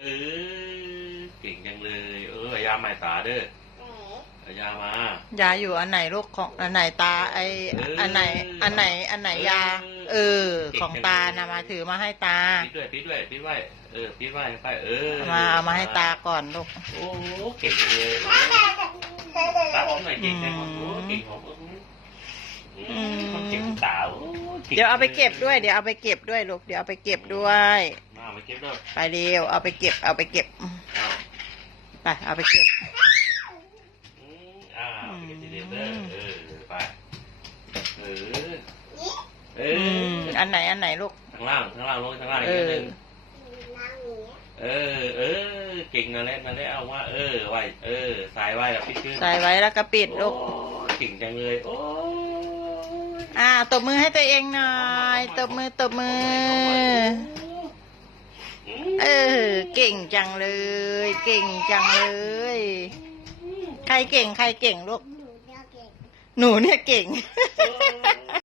เออเก่งจังเลย เออเอายาใหม่ตาเด้อเอายามายาอยู่อันไหนลูกของอันไหนตา ไออันไหน อันไหน อันไหนยา เออ ของตานะมาถือมาให้ตาปิดด้วยปิดด้วยปิดไว้เออปิดไว้ไปเออเอามาเอามาให้ตาก่อนลูกโอ้เก่งจังเลยตาผมหน่อยเก่งจังโอ้เก่งของอืมคนเก่งสาวเดี๋ยวเอาไปเก็บด้วย เดี๋ยวเอาไปเก็บด้วยลูก เดี๋ยวเอาไปเก็บด้วยมา เอาไปเก็บด้วยไปเร็วเอาไปเก็บ เอาไปเก็บเอาไปเอาไปเก็บอืมอ่าไปเก็บทีเดียวเด้อเออไปเออเออืมออันไหนอันไหนลูก ข้างล่างข้างล่างลงข้างล่างอีกเอนิดอนึงเออ เออเก่งนะเล่นนะเล่นเอาว่า เออไว้เออสายไว้แล้วปิดขึ้นใส่ไว้แล้วก็ปิดลูก โอ้เก่งจังเลยโอ้ย อ่าตบมือให้ตัวเองหน่อย ตบมือตบมือเออ เก่งจังเลย เก่งจังเลย ใครเก่งใครเก่งลูก หนูเนี่ยเก่งโอ้